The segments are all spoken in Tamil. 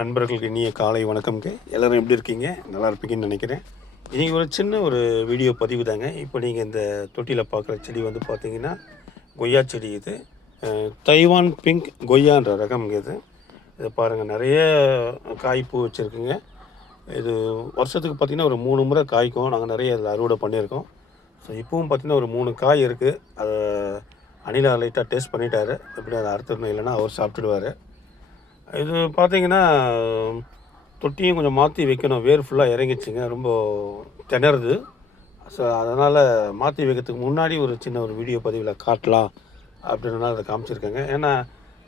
நண்பர்களுக்கு இனிய காலை வணக்கம்ங்க. எல்லோரும் எப்படி இருக்கீங்க? நல்லா இருப்பீங்கன்னு நினைக்கிறேன். இன்றைக்கி ஒரு சின்ன வீடியோ பதிவு தாங்க. இப்போ நீங்கள் இந்த தொட்டியில் பார்க்குற செடி வந்து பார்த்தீங்கன்னா கொய்யா செடி இது. தைவான் பிங்க் கொய்யான்ற ரகம்ங்க இது. இதை பாருங்கள், நிறைய காய் பூ வச்சுருக்குங்க. இது வருஷத்துக்கு பார்த்திங்கன்னா ஒரு 3 முறை காய்க்கும். நாங்கள் நிறைய அதில் அறுவடை பண்ணியிருக்கோம். ஸோ இப்போவும் பார்த்திங்கன்னா ஒரு 3 காய் இருக்குது. அதை அணிலா லைட்டாக டேஸ்ட் பண்ணிட்டாரு. எப்படி அதை அறுத்துடணும், இல்லைன்னா அவர் சாப்பிட்டுடுவார். இது பார்த்தீங்கன்னா தொட்டியும் கொஞ்சம் மாற்றி வைக்கணும். வேர் ஃபுல்லாக இறங்கிச்சுங்க, ரொம்ப திணறுது. ஸோ அதனால் மாற்றி வைக்கிறதுக்கு முன்னாடி ஒரு சின்ன வீடியோ பதிவில் காட்டலாம் அப்படின்றனால அதை காமிச்சிருக்கேங்க. ஏன்னா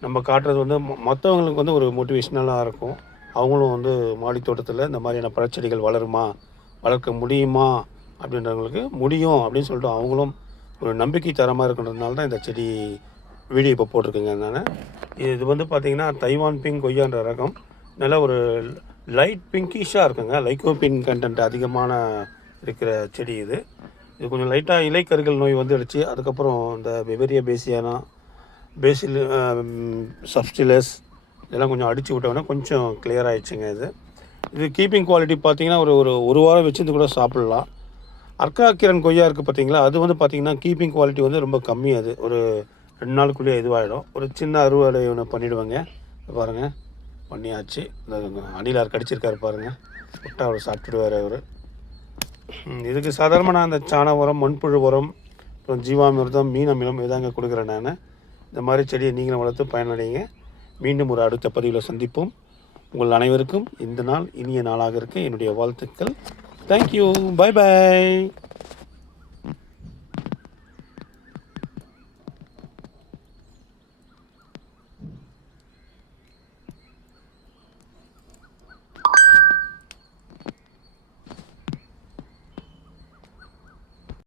நம்ம காட்டுறது வந்து மற்றவங்களுக்கு வந்து ஒரு மோட்டிவேஷ்னலாக இருக்கும். அவங்களும் வந்து மாடி தோட்டத்தில் இந்த மாதிரியான பழச்செடிகள் வளருமா, வளர்க்க முடியுமா அப்படின்றவங்களுக்கு முடியும் அப்படின்னு சொல்லிட்டு அவங்களும் ஒரு நம்பிக்கை தரமாக இருக்குன்றதுனால தான் இந்த செடி வீடியோ இப்போ போட்டிருக்கேங்க. நான் இது வந்து பார்த்திங்கன்னா தைவான் பிங்க் கொய்யான்ற ரகம். நல்ல ஒரு லைட் பிங்கிஷாக இருக்குங்க. லைக்கோபின் கண்டென்ட் அதிகமான இருக்கிற செடி இது. இது கொஞ்சம் லைட்டாக இலைக்கருகள் நோய் வந்துடுச்சு. அதுக்கப்புறம் இந்த பெவேரியா பேசியானா, பேசில் சப்ஸ்டிலஸ் இதெல்லாம் கொஞ்சம் அடித்து விட்டோன்னா கொஞ்சம் கிளியர் ஆகிடுச்சுங்க. இது கீப்பிங் குவாலிட்டி பார்த்திங்கன்னா ஒரு வாரம் வச்சுருந்து கூட சாப்பிட்லாம். அர்க்கா கிரண் கொய்யா இருக்குது பார்த்திங்களா, அது வந்து பார்த்திங்கன்னா கீப்பிங் குவாலிட்டி வந்து ரொம்ப கம்மி. அது ஒரு 2 நாளுக்குள்ளேயே இதுவாகிடும். ஒரு சின்ன அறுவடை ஒன்று பண்ணிவிடுவாங்க. பாருங்கள், பண்ணியாச்சு. இந்த அணிலார் கடிச்சிருக்காரு பாருங்கள், விட்டால் அவர் சாப்பிட்டுடுவார் அவர். இதுக்கு சாதாரணமாக நான் அந்த சாண உரம், மண்புழு உரம், அப்புறம் ஜீவாமிர்தம், மீன் அமிலம் இதாங்க கொடுக்குறேன் நான். இந்த மாதிரி செடியை நீங்களும் வளர்த்து பயனடைங்க. மீண்டும் ஒரு அடுத்த பதிவில் சந்திப்போம். உங்கள் அனைவருக்கும் இந்த நாள் இனிய நாளாக இருக்க என்னுடைய வாழ்த்துக்கள். தேங்க்யூ. Bye bye.